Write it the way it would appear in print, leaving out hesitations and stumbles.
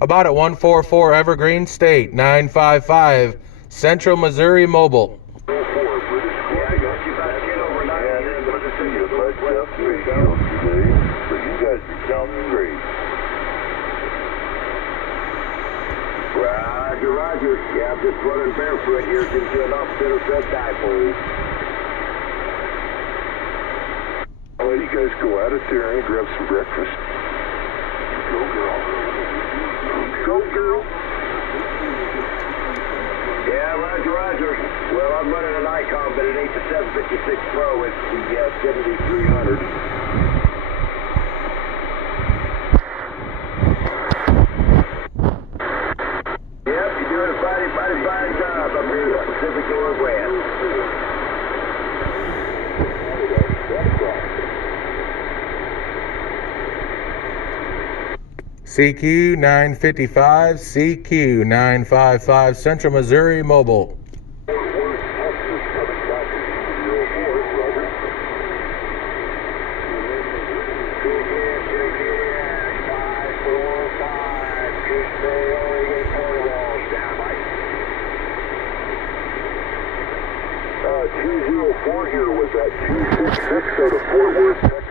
About at 144 Evergreen State, 955 Central Missouri Mobile. Roger, roger. Yeah, I'm just running barefoot here. Gives you enough to intercept dipoles. I'll let you guys go out of there and grab some breakfast. Go, girl. Go, girl. Yeah, roger, roger. Well, I'm running an Icon, but it ain't the 756 Pro. It's the 7300. Yep, you're doing a fine job up here in the Pacific Northwest. CQ 955, CQ 955 Central Missouri Mobile. Uh, 204 here was at 266 out of Fort Worth.